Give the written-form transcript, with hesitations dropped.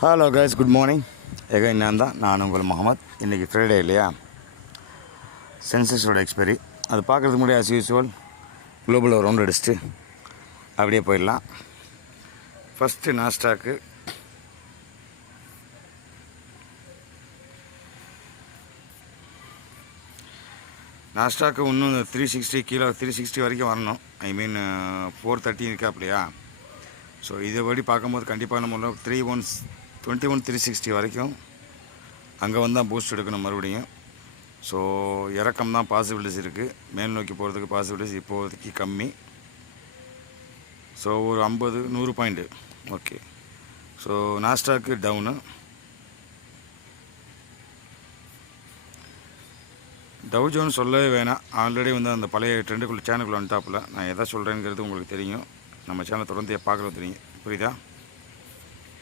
Hello guys, good morning. Again நான் உங்கள் முகமது. இன்றைக்கி ஃப்ரைடே இல்லையா, சென்சஸோட எக்ஸ்பைரி. அது பார்க்குறதுக்கு முன்னாடி ஆஸ் யூஸ்வல் குளோபல் ரவுண்ட் அடிச்சுட்டு அப்படியே போயிடலாம். ஃபஸ்ட்டு நாஸ்டாக்கு இன்னும் 360 கீழே 360 வரைக்கும் வரணும். ஐ மீன் 430 இருக்கா அப்படியா. ஸோ இதுபடி பார்க்கும்போது கண்டிப்பாக நம்ம 360 வரைக்கும் அங்கே வந்தால் பூஸ்ட் எடுக்கணும் மறுபடியும். ஸோ இறக்கம் தான் பாசிபிலிட்டிஸ் இருக்குது, மேல் நோக்கி போகிறதுக்கு பாசிபிலிட்டிஸ் இப்போதைக்கு கம்மி. ஸோ ஒரு 50-100 பாயிண்ட்டு ஓகே. ஸோ நாஸ்டாக்கு டவுனு, டவ் ஜோன் சொல்லவே வேணாம். ஆல்ரெடி அந்த பழைய ட்ரெண்டுக்குள்ளே சேனலுக்குள்ளே வந்துட்டாப்பில். நான் எதை சொல்கிறேங்கிறது உங்களுக்கு தெரியும், நம்ம சேனலை தொடர்ந்து பார்க்குறது தெரியும், புரியுதா?